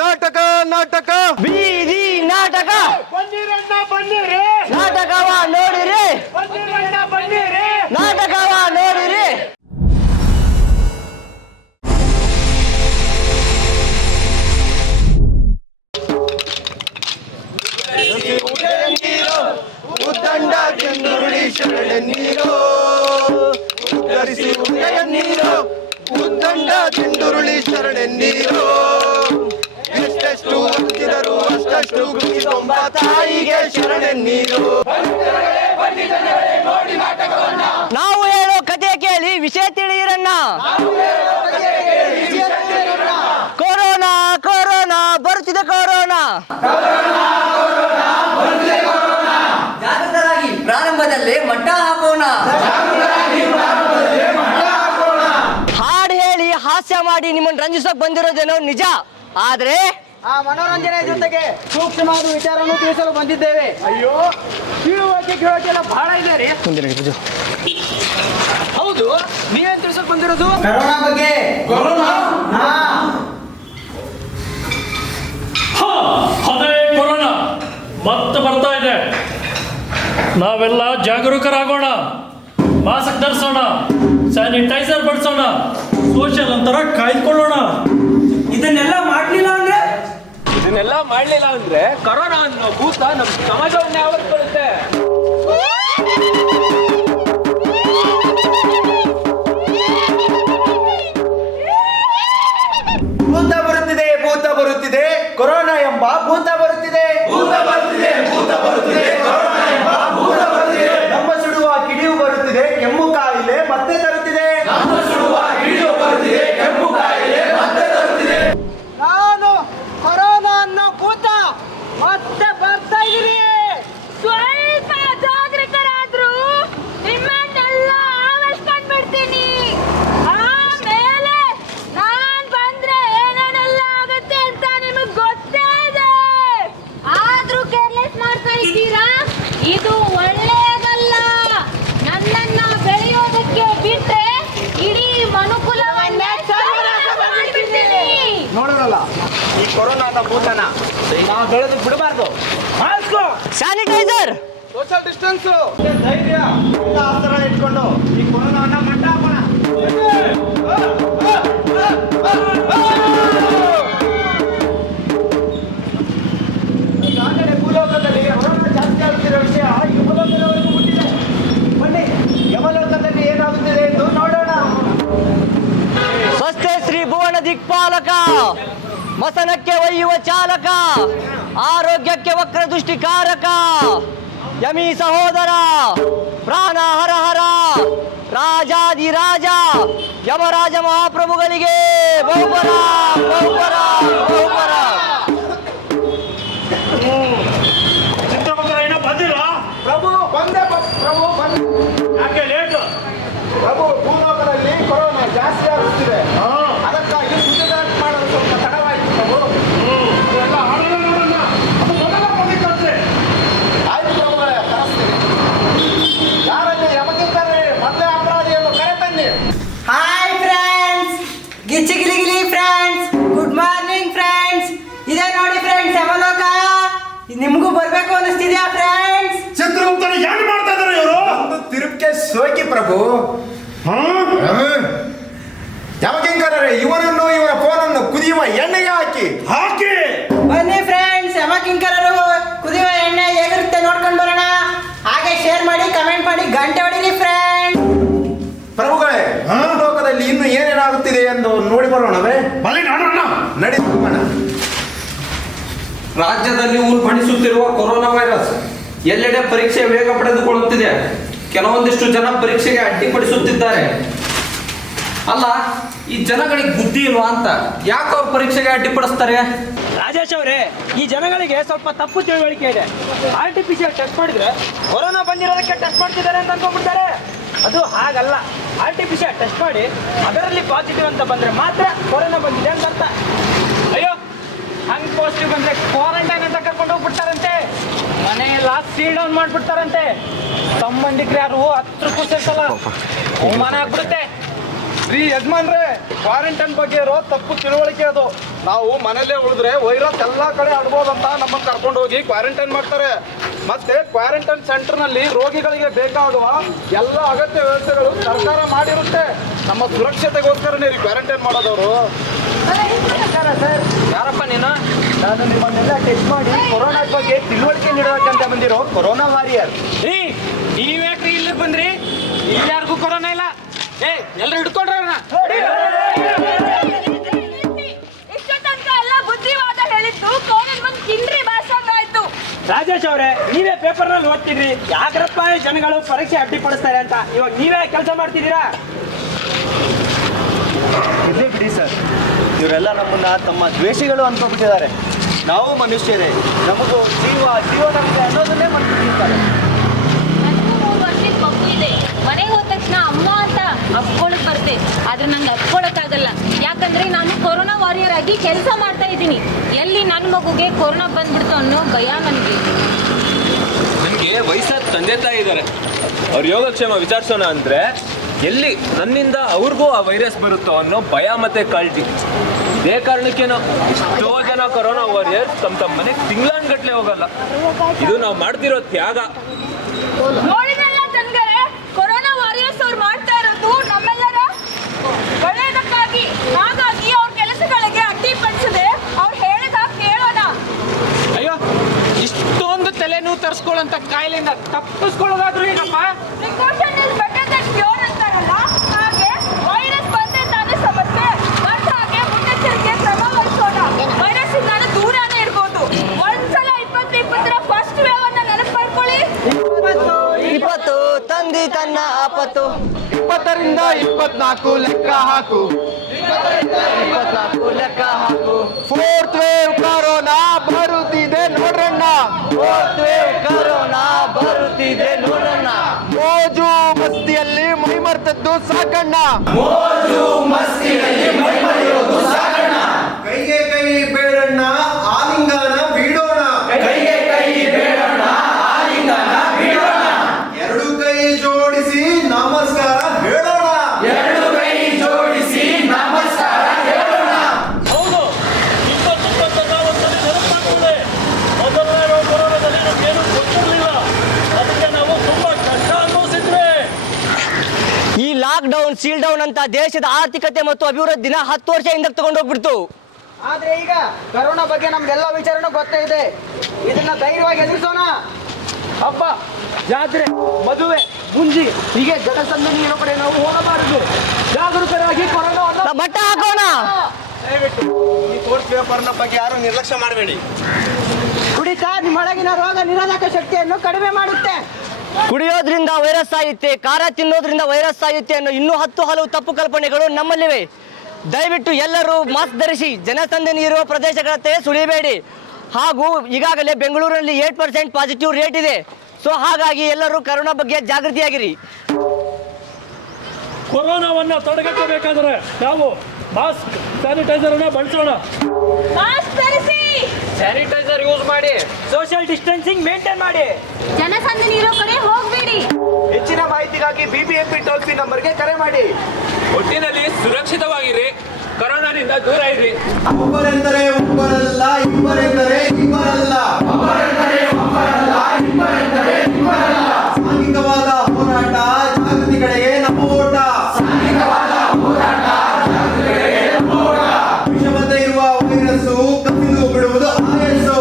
ನಾಟಕ ನಾಟಕ ಬೀದಿ ನಾಟಕ ಬನ್ನಿರಣ್ಣ ಬನ್ನಿರಿ, ನಾಟಕವ ನೋಡಿರಿ, ಬನ್ನಿರಣ್ಣ ಬನ್ನಿರಿ. ನಾಟಕವ ನೋಡಿರಿ. ಉದ್ದಂಡ ಚಂದುರುಳಿ ಶರಣ ನೀರು ಉದ್ಧರಿಸಿ ಉದಯ ನೀರು ಉದ್ದಂಡ ಚಂದುರುಳಿ ಶರಣ ನೀರು ಎಷ್ಟೆಷ್ಟು ಹತ್ತಿದರು ಅಷ್ಟಷ್ಟು ಗುಣಿಕೊಂಬ ತಾಯಿಗೆ ಶರಣ ನೀರು. ನಾವು ಹೇಳೋ ಕಥೆ ಕೇಳಿ ವಿಷಯ ತಿಳಿಯಿರಣ್ಣ. ಕೊರೋನಾ ಕೊರೋನಾ ಬರುತ್ತಿದೆ ಕೊರೋನಾ. ಜಾಗೃತರಾಗಿ ಪ್ರಾರಂಭದಲ್ಲೇ ಮಟ್ಟ ಹಾಕೋಣ. ಹಾಡು ಹೇಳಿ ಹಾಸ್ಯ ಮಾಡಿ ನಿಮ್ಮನ್ನು ರಂಜಿಸೋಕ್ ಬಂದಿರೋದೇನೋ ನಿಜ, ಆದ್ರೆ ಆ ಮನೋರಂಜನೆ ಜೊತೆಗೆ ಸೂಕ್ಷ್ಮವಾದ ವಿಚಾರವನ್ನು ತಿಳಿಸಲು ಬಂದಿದ್ದೇವೆ. ಅಯ್ಯೋ, ಕೇಳುವಾಕೆ ಎಲ್ಲ ಬಹಳ ಇದೆ ರೀ. ಹೌದು, ನೀವೇನ್ ತಿಳ್ಸಕ್ ಬಂದಿರೋದು? ಕರೋನಾ ಬಗ್ಗೆ. ಅದೇ ಕೊರೋನಾ ಮತ್ತೆ ಬರ್ತಾ ಇದೆ. ನಾವೆಲ್ಲ ಜಾಗರೂಕರಾಗೋಣ, ಮಾಸ್ಕ್ ಧರಿಸೋಣ, ಸ್ಯಾನಿಟೈಸರ್ ಬಳಸೋಣ, ಸೋಷಿಯಲ್ ಅಂತರ ಕಾಯ್ದುಕೊಳ್ಳೋಣ. ಇದನ್ನೆಲ್ಲ ಮಾಡ್ಲಿಲ್ಲ ಅಂದ್ರೆ ಕರೋನಾ ಅನ್ನೋ ಭೂತ ನಮ್ ಸಮಾಜವನ್ನೇ ಆವರಿಸ್ಕೊಳ್ಳುತ್ತೆ. ಭೂತ ಬರುತ್ತಿದೆ, ಭೂತ ಬರುತ್ತಿದೆ, ಕೊರೋನಾ ಎಂಬ ಭೂತ ಬರುತ್ತಿದೆ. ನಮ್ಮ ಸುಡುವ ಕಿಡಿಯು ಬರುತ್ತಿದೆ, ಕೆಮ್ಮು ಕಾಯಿಲೆ ಮತ್ತೆ ತರುತ್ತಿದೆ. ನಾನು ಕೊರೋನಾ ಅನ್ನೋ ಭೂತ ಮತ್ತೆ ಬರ್ತಾ ಇದೀನಿ. ಸ್ವಲ್ಪ ಜಾಗೃತರಾದ್ರು ನಿಮ್ಮನ್ನೆಲ್ಲ ಆವರಿಸ್ಕೊಂಡ್ ಬಿಡ್ತೀನಿ. ಆಮೇಲೆ ನಾನ್ ಬಂದ್ರೆ ಏನೇನೆಲ್ಲ ಆಗುತ್ತೆ ಅಂತ ನಿಮಗ್ ಗೊತ್ತೇ ಇದೆ. ಆದ್ರೂ ಕೇರ್ಲೆಸ್ ಮಾಡ್ತಾ ಇದ್ದೀರಾ? ಇದು ಒಳ್ಳೆಯದಲ್ಲ. ನನ್ನನ್ನ ಬೆಳೆಯೋದಕ್ಕೆ ಬಿಟ್ರೆ ಇಡೀ ಮನುಕುಲವನ್ನೇ ಸರ್ವನಾಶ ಮಾಡ್ಬಿಡ್ತೀನಿ. ನೋಡೋಣಲ್ಲ ಈ ಕೊರೋನಾ ಅನ್ನೋ ಭೂತನ ನಾವು ಬೆಳೆದು ಬಿಡಬಾರ್ದು. ಸ್ಯಾನಿಟೈಸರ್, ಸೋಷಿಯಲ್ ಡಿಸ್ಟೆನ್ಸ್, ಧೈರ್ಯ ಎಲ್ಲ ಅಸ್ತ್ರಗಳನ್ನ ಇಟ್ಕೊಂಡು ಈ ಕೊರೋನಾವನ್ನ ಮಟ್ಟ ಹಾಕೋಣ. ಈಗಾಗಲೇ ಭೂಲೋಕದಲ್ಲಿ ಕೊರೋನಾ ಜಾಸ್ತಿ ಆಗುತ್ತಿರೋ ವಿಷಯ ಯಮಲೋಕದವರೆಗೂ ಮುಟ್ಟಿದೆ. ಬನ್ನಿ ಯಮಲೋಕದಲ್ಲಿ ಏನಾಗುತ್ತಿದೆ ಎಂದು ನೋಡೋಣ. ಸ್ವಸ್ಥೆ ಶ್ರೀ ಭುವನ ದಿಕ್ಪಾಲಕ, ಮಸನಕ್ಕೆ ಒಯ್ಯುವ ಚಾಲಕ, ಆರೋಗ್ಯಕ್ಕೆ ವಕ್ರ ದೃಷ್ಟಿಕಾರಕ, ಯಮಿ ಸಹೋದರ, ಪ್ರಾಣ ಹರ ಹರ, ರಾಜಾದಿರಾಜ, ಯಮರಾಜ ಮಹಾಪ್ರಭುಗಳಿಗೆ ಬಹುಪರ ಬಹುಪರ ಬಹುಪರ. ಚಿತ್ರಮಂದಿರ ಏನೋ ಬಂದಿಲ್ಲ, ಪ್ರಭು ಬಂದೆ ಪ್ರಭು ಬಂದೆ. ಯಾಕೆ ಲೇಟು? ಪ್ರಭು ಭೂಲೋಕದಲ್ಲಿ ಕೊರೋನಾ ಜಾಸ್ತಿ ಆಗುತ್ತಿದೆ, ಅದಕ್ಕಾಗಿ ಸುದ್ದಿದಾಟ್ ಮಾಡಲು ಸ್ವಲ್ಪ ತಡವಾಯಿತು ಪ್ರಭು. ಎಲ್ಲ ಹಾಡೋಣ ನೋಡೋಣ, ಅದು ಮೊದಲ ಬಂದಿತ್ತಂತೆ. ಆಯ್ತು ಪ್ರಭುಗಳೇ, ಕರೆಸ್ತೀನಿ. ಯಾರಲ್ಲಿ ಯಮಗಿಂತಾರೆ ಮೊದಲೇ ಅಪರಾಧಿಯನ್ನು ಕರೆತನ್ನಿ. ಹಾಯ್ ಫ್ರೆಂಡ್ಸ್, ಗಿಚ್ಚಿ ಗಿಲಿ ಗಿಲಿ ಫ್ರೆಂಡ್ಸ್, ಗುಡ್ ಮಾರ್ನಿಂಗ್ ಫ್ರೆಂಡ್ಸ್. ಇದೇ ನೋಡಿ ಫ್ರೆಂಡ್ಸ್ ಯಮಲೋಕ. ನಿಮಗೂ ಬರ್ಬೇಕು ಅನ್ನಿಸ್ತಿದ್ಯಾ ಫ್ರೆಂಡ್ಸ್? ಚಿತ್ರಗುಪ್ತನ ಏನು ಮಾಡ್ತಾ ಇದಾರೆ ಇವರು? ಒಂದು ತಿರುಪ್ಗೆ ಸೋಕಿ ಪ್ರಭು. ಯಮಕಿಂಕರರೇ, ಇವನನ್ನು ಇವನ ಫೋನನ್ನು ಕುದಿಯುವ ಎಣ್ಣೆಗೆ ಹಾಕಿ ಬನ್ನಿ ಫ್ರೆಂಡ್ಸ್, ಯಮಕಿಂಕರರು ಕುದಿಯುವ ಎಣ್ಣೆ ಹೇಗಿರುತ್ತೆ ನೋಡ್ಕೊಂಡು ಬರೋಣ. ಹಾಗೆ ಶೇರ್ ಮಾಡಿ, ಕಮೆಂಟ್ ಮಾಡಿ, ಗಂಟೆ ಹೊಡಿರಿ ಫ್ರೆಂಡ್ಸ್. ಪ್ರಭುಗಳೇ, ಲೋಕದಲ್ಲಿ ಇನ್ನು ಏನೇನಾಗುತ್ತಿದೆ ಎಂದು ನೋಡಿ ಬರೋಣವೇ? ಬಲಿ ನೋಡೋಣ. ನಡಿ ಹೋಗೋಣ. ರಾಜ್ಯದಲ್ಲಿ ಉಲ್ಬಣಿಸುತ್ತಿರುವ ಕೊರೋನಾ ವೈರಸ್ ಎಲ್ಲೆಡೆ ಪರೀಕ್ಷೆ ವೇಗ ಪಡೆದುಕೊಳ್ಳುತ್ತಿದೆ. ಕೆಲವೊಂದಿಷ್ಟು ಜನ ಪರೀಕ್ಷೆಗೆ ಅಡ್ಡಿಪಡಿಸುತ್ತಿದ್ದಾರೆ. ಅಲ್ಲ, ಈ ಜನಗಳಿಗೆ ಬುದ್ಧಿ ಇಲ್ವಾ ಅಂತ ಯಾಕೆ ಅವ್ರು ಪರೀಕ್ಷೆಗೆ ಅಡ್ಡಿಪಡಿಸ್ತಾರೆ? ರಾಜೇಶ್ ಅವರೇ, ಈ ಜನಗಳಿಗೆ ಸ್ವಲ್ಪ ತಪ್ಪು ತಿಳುವಳಿಕೆ ಇದೆ. ಆರ್ಟಿಫಿಷಿಯಲ್ ಟೆಸ್ಟ್ ಮಾಡಿದ್ರೆ ಕೊರೋನಾ ಬಂದಿರೋದಕ್ಕೆ ಟೆಸ್ಟ್ ಮಾಡ್ತಿದ್ದಾರೆ ಅಂತ ಅನ್ಕೊಂಡ್ಬಿಡ್ತಾರೆ. ಅದು ಹಾಗಲ್ಲ. ಆರ್ಟಿಫಿಷಿಯಲ್ ಟೆಸ್ಟ್ ಮಾಡಿ ಅದರಲ್ಲಿ ಪಾಸಿಟಿವ್ ಅಂತ ಬಂದ್ರೆ ಮಾತ್ರ ಕೊರೋನಾ ಬಂದಿದೆ ಅಂತ ಅರ್ಥ. ಅಯ್ಯೋ, ಹಂಗೆ ಪಾಸಿಟಿವ್ ಬಂದ್ರೆ ಕ್ವಾರಂಟೈನ್ ಅಂತ ಕರ್ಕೊಂಡು ಹೋಗ್ಬಿಡ್ತಾರಂತೆ. ಮನೆಯೆಲ್ಲ ಸೀಲ್ ಡೌನ್ ಮಾಡ್ಬಿಡ್ತಾರಂತೆ. ಸಂಬಂಧಿಕರು ಯಾರು ಹತ್ರಕ್ಕೂ ಸೇರ್ಸಲ್ಲ, ಅವಮಾನ ಆಗ್ಬಿಡುತ್ತೆ. ಯಜಮಾನ್ರೆ, ಕ್ವಾರಂಟೈನ್ ಬಗ್ಗೆ ಇರೋ ತಪ್ಪು ತಿಳುವಳಿಕೆ ಅದು. ನಾವು ಮನೇಲೇ ಉಳಿದ್ರೆ ವೈರಸ್ ಎಲ್ಲ ಕಡೆ ಹರಡ್ಬೋದಂತ ನಮ್ಮನ್ನು ಕರ್ಕೊಂಡು ಹೋಗಿ ಕ್ವಾರಂಟೈನ್ ಮಾಡ್ತಾರೆ. ಮತ್ತೆ ಕ್ವಾರಂಟೈನ್ ಸೆಂಟರ್ನಲ್ಲಿ ರೋಗಿಗಳಿಗೆ ಬೇಕಾಗುವ ಎಲ್ಲ ಅಗತ್ಯ ವ್ಯವಸ್ಥೆಗಳು ಸರ್ಕಾರ ಮಾಡಿರುತ್ತೆ. ನಮ್ಮ ಸುರಕ್ಷತೆಗೋಸ್ಕರನೇ ರೀ ಕ್ವಾರಂಟೈನ್ ಮಾಡೋದವರು. ಯಾರಪ್ಪ ನೀನು? ನಾನು ನಿಮ್ಮನ್ನೆಲ್ಲ ಟೆಸ್ಟ್ ಮಾಡಿ ಕೊರೋನಾ ಬಗ್ಗೆ ತಿಳುವಳಿಕೆ ನೀಡಬೇಕಂತ ಬಂದಿರೋ ಕೊರೋನಾ ವಾರಿಯರ್. ರೀ ನೀವ್ಯಾಕ್ರಿ ಇಲ್ಲಿಗೆ ಬಂದ್ರಿ? ಯಾರಿಗೂ ಕೊರೋನಾ ಇಲ್ಲ. ಎಲ್ಲರೂ ಹಿಡ್ಕೊಂಡ್ರ ಇಷ್ಟು ತನಕ ಎಲ್ಲ ಬುದ್ಧಿವಾದ ಹೇಳಿದ್ದು ಕೋವಿಡ್ ಬಂದು ಕಿಂಡ್ರಿ ಬಾಸಂಗಾಯ್ತು. ರಾಜೇಶ್ ಅವರೇ, ನೀವೇ ಪೇಪರ್ನಲ್ಲಿ ಓದ್ತಿದ್ರಿ ಯಾಕ್ರಪ್ಪ ಜನಗಳು ಪರೀಕ್ಷೆ ಅಡ್ಡಿಪಡಿಸ್ತಾರೆ ಅಂತ. ಇವಾಗ ನೀವೇ ಕೆಲಸ ಮಾಡ್ತಿದ್ದೀರಾ? ಇರ್ಲಿ ಬಿಡಿ ಸರ್, ಇವರೆಲ್ಲ ನಮ್ಮನ್ನ ತಮ್ಮ ದ್ವೇಷಿಗಳು ಅನ್ಕೊಂಡ್ಬಿಟ್ಟಿದ್ದಾರೆ. ನಾವು ಮನುಷ್ಯರೇ, ನಮಗೂ ಜೀವ ನಮಗೆ ಅನ್ನೋದನ್ನೇ ಮಾಡ್ತಿರ್ತಾರೆ. ನನಗೂ 3 ವರ್ಷದ ಮಗು ಇದೆ. ಮನೆಗೆ ಹೋದ ತಕ್ಷಣ ಅಮ್ಮ ಅಂತ ಅಪ್ಕೊಳಕ್ ಬರುತ್ತೆ, ಆದ್ರೆ ನಂಗೆ ಅಪ್ಕೊಳಕ್ಕಾಗಲ್ಲ. ಯಾಕಂದ್ರೆ ನಾನು ಕೊರೋನಾ ವಾರಿಯರ್ ಆಗಿ ಕೆಲಸ ಮಾಡ್ತಾ ಇದ್ದೀನಿ. ಎಲ್ಲಿ ನನ್ನ ಮಗುಗೆ ಕೊರೋನಾ ಬಂದ್ಬಿಡ್ತು ಅನ್ನೋ ಭಯ ನನಗೆ. ನನಗೆ ವಯಸ್ಸಾದ ತಂದೆ ತಾಯಿ ಇದ್ದಾರೆ, ಅವ್ರ ಯೋಗಕ್ಷೇಮ ವಿಚಾರಿಸೋಣ ಅಂದರೆ ಎಲ್ಲಿ ನನ್ನಿಂದ ಅವ್ರಿಗೂ ಆ ವೈರಸ್ ಬರುತ್ತೋ ಅನ್ನೋ ಭಯ ಮತ್ತು ಕಾಳಜಿ. ಇದೇ ಕಾರಣಕ್ಕೇನೋ ಎಷ್ಟೋ ಜನ ಕೊರೋನಾ ವಾರಿಯರ್ಸ್ ತಮ್ಮ ಮನೆಗೆ ತಿಂಗಳಾನ್ಗಟ್ಲೆ ಹೋಗಲ್ಲ. ಇದು ನಾವು ಮಾಡ್ತಿರೋ ತ್ಯಾಗ. ನೋಡಿದ್ರಲ್ಲ ಜನಗಳೇ, ಕೊರೋನಾ ವಾರಿಯರ್ಸ್ ಅವ್ರು ಮಾಡ್ತಾ ಇರೋದು ನಮ್ಮೆಲ್ಲರ ಒಳ್ಳೆಯದಕ್ಕಾಗಿ. ಹಾಗಾಗಿ ಅವ್ರ ಕೆಲಸಗಳಿಗೆ ಅಡ್ಡಿಪಡಿಸದೆ ಅವ್ರು ಹೇಳಿದಾಗ ಕೇಳೋಣ. ಅಯ್ಯೋ, ಇಷ್ಟೊಂದು ತಲೆನೋವು ತರಿಸ್ಕೊಳ್ಳೋಂಥ ಕಾಯಿಲೆಯಿಂದ ತಪ್ಪಿಸ್ಕೊಳ್ಳೋದಾದ್ರೂ ಏನಪ್ಪ? Precaution is better than cure ಅಂತಾರಲ್ಲ, ಹಾಗೆ ವೈರಸ್ ಬಂದ್ರೆ ತಾನೇ ಸಮಸ್ಯೆ. ಬಂದ ಹಾಗೆ ಮುನ್ನೆಚ್ಚರಿಕೆ ಕ್ರಮ ವಹಿಸೋಣ. ವೈರಸ್ ಇಂದ ದೂರನೇ ಇರ್ಬೋದು. ಒಂದ್ಸಲ 2020 ಫಸ್ಟ್ ವೇವ್ ಅನ್ನ ನೆನಪು ಮಾಡ್ಕೊಳ್ಳಿ. 20 ತಂದಿ ತನ್ನ ಆಪತ್ತು. 20ರಿಂದ 24 ಲೆಕ್ಕ ಹಾಕು. 24 ಲೆಕ್ಕ ಹಾಕು. 4th ವೇವ್ ಕೊರೋನಾ ಬರುತ್ತಿದೆ ನೋಡ್ರಣ್ಣ. 4th ವೇವ್ ಕೊರೋನಾ ಬರುತ್ತಿದೆ ನೋಡೋಣ. ಮೋಜು ಮಸ್ತಿಯಲ್ಲಿ ಮೈಮರ್ತದ್ದು ಸಾಕಣ್ಣ. ಕೈಗೆ ಕೈ ಬೇಡಣ್ಣ, ಆಲಿಂಗನ ಬಿಡೋಣ. ಎರಡು ಕೈ ಜೋಡಿಸಿ ನಮಸ್ಕಾರ ಹೇಳೋಣ. ಹೌದು, 2020 ಒಂದ್ಸಲಿ ನೆನಪಾಗ್ತದೆ. ಮೊದಲನೇ ಕೊರೋನಾದಲ್ಲಿ ನಮಗೇನು ಗೊತ್ತಿರಲಿಲ್ಲ, ಅದಕ್ಕೆ ನಾವು ತುಂಬಾ ಕಷ್ಟ ಅನುಭವಿಸಿದ್ವಿ. ಈ ಲಾಕ್ಡೌನ್ ಸೀಲ್ ಡೌನ್ ಅಂತ ದೇಶದ ಆರ್ಥಿಕತೆ ಮತ್ತು ಅಭಿವೃದ್ಧಿನ 10 ವರ್ಷ ಹಿಂದಕ್ಕೆ ತಗೊಂಡು ಹೋಗ್ಬಿಡ್ತು. ಆದ್ರೆ ಈಗ ಕರೋನಾ ಬಗ್ಗೆ ನಮ್ಗೆಲ್ಲ ವಿಚಾರನೂ ಗೊತ್ತೇ ಇದೆ. ಇದನ್ನ ಧೈರ್ಯವಾಗಿ ಎದುರಿಸೋಣ. ಹಬ್ಬ, ಜಾತ್ರೆ, ಮದುವೆ, ಮುಂಜಿ ಹೀಗೆ ಜನಸಂದಣಿ ಇರೋ ಕಡೆ ನಾವು ಹೋಗಬಾರದು. ಜಾಗರೂಕರಾಗಿ ಕೊರೋನಾವನ್ನು ನಾವು ಮಟ್ಟ ಹಾಕೋಣ. ದಯವಿಟ್ಟು ಈ 4th ವೇವ್ ಕೊರೋನಾ ಬಗ್ಗೆ ಯಾರು ನಿರ್ಲಕ್ಷ್ಯ ಮಾಡಬೇಡಿ. ಕುಡಿತ ನಿಮ್ಮೊಳಗಿನ ರೋಗ ನಿರೋಧಕ ಶಕ್ತಿಯನ್ನು ಕಡಿಮೆ ಮಾಡುತ್ತೆ. ಕುಡಿಯೋದ್ರಿಂದ ವೈರಸ್ ಸಾಯುತ್ತೆ, ಖಾರ ತಿನ್ನೋದ್ರಿಂದ ವೈರಸ್ ಸಾಯುತ್ತೆ ಅನ್ನೋ ಇನ್ನೂ 10 ಹಲವು ತಪ್ಪು ಕಲ್ಪನೆಗಳು ನಮ್ಮಲ್ಲಿವೆ. ದಯವಿಟ್ಟು ಎಲ್ಲರೂ ಮಾಸ್ಕ್ ಧರಿಸಿ, ಜನಸಂದಣಿ ಇರುವ ಪ್ರದೇಶಗಳತ್ತೆ ಸುಳಿಬೇಡಿ. ಹಾಗೂ ಈಗಾಗಲೇ ಬೆಂಗಳೂರಿನಲ್ಲಿ 8% ಪಾಸಿಟಿವ್ ರೇಟ್ ಇದೆ. ಸೊ ಹಾಗಾಗಿ ಎಲ್ಲರೂ ಕರೋನಾ ಬಗ್ಗೆ ಜಾಗೃತಿಯಾಗಿರಿ. ಕೊರೋನಾವನ್ನ ತಡೆಗಟ್ಟಬೇಕಾದರೆ ನಾವು ಮಾಸ್ಕ್, ಸ್ಯಾನಿಟೈಸರ್ ಅನ್ನ ಬಳಸೋಣ. ಮಾಸ್ಕ್ ಧರಿಸಿ, ಸ್ಯಾನಿಟೈಸರ್ ಯೂಸ್ ಮಾಡಿ, ಸೋಷಿಯಲ್ ಡಿಸ್ಟೆನ್ಸಿಂಗ್ ಮೇಂಟೈನ್ ಮಾಡಿ. ಜನಸಂದಣಿ ಇರೋ ಕಡೆ ಹೋಗ್ಬೇಡಿ. ಹೆಚ್ಚಿನ ಮಾಹಿತಿಗಾಗಿ BBMP ಟೋಲ್ ಫ್ರೀ ನಂಬರ್ಗೆ ಕರೆ ಮಾಡಿ. ಒಟ್ಟಿನಲ್ಲಿ ಸುರಕ್ಷಿತವಾಗಿರಿ, ಕೊರೋನಾದಿಂದ ದೂರ ಇರಿ. ಒಬ್ಬರೆಂದರೆ ಒಬ್ಬರಲ್ಲ, ಇಬ್ಬರೆಂದರೆ ಇಬ್ಬರಲ್ಲ. ಸಾಂಘಿಕವಾದ ಹೋರಾಟ, ಜಾಗೃತಿ ಕಡೆಗೆ ನಮ್ಮ ಓಟ. ವಿಷಮತೆ ಇರುವ ವೈರಸ್ಸು ಕಸಿದು ಬಿಡುವುದು ಆಯಸ್ಸು.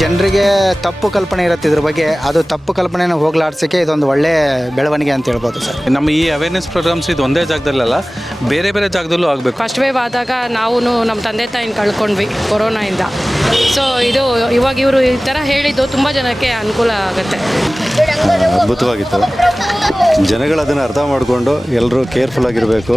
ಜನರಿಗೆ ತಪ್ಪು ಕಲ್ಪನೆ ಇರುತ್ತೆ ಇದ್ರ ಬಗ್ಗೆ. ಅದು ತಪ್ಪು ಕಲ್ಪನೆನ ಹೋಗ್ಲಾಡ್ಸೋಕ್ಕೆ ಇದೊಂದು ಒಳ್ಳೆ ಬೆಳವಣಿಗೆ ಅಂತ ಹೇಳ್ಬೋದು ಸರ್. ನಮ್ಮ ಈ ಅವೇರ್ನೆಸ್ ಪ್ರೋಗ್ರಾಮ್ಸ್ ಇದು ಒಂದೇ ಜಾಗದಲ್ಲಲ್ಲ, ಬೇರೆ ಬೇರೆ ಜಾಗದಲ್ಲೂ ಆಗಬೇಕು. ಫಸ್ಟ್ ವೇವ್ ಆದಾಗ ನಾವು ನಮ್ಮ ತಂದೆ ತಾಯಿನ ಕಳ್ಕೊಂಡ್ವಿ ಕೊರೋನಾಯಿಂದ. ಸೊ ಇದು ಇವಾಗ ಇವರು ಈ ಥರ ಹೇಳಿದ್ದು ತುಂಬ ಜನಕ್ಕೆ ಅನುಕೂಲ ಆಗುತ್ತೆ. ಅದ್ಭುತವಾಗಿತ್ತು. ಜನಗಳು ಅದನ್ನು ಅರ್ಥ ಮಾಡಿಕೊಂಡು ಎಲ್ಲರೂ ಕೇರ್ಫುಲ್ ಆಗಿರಬೇಕು.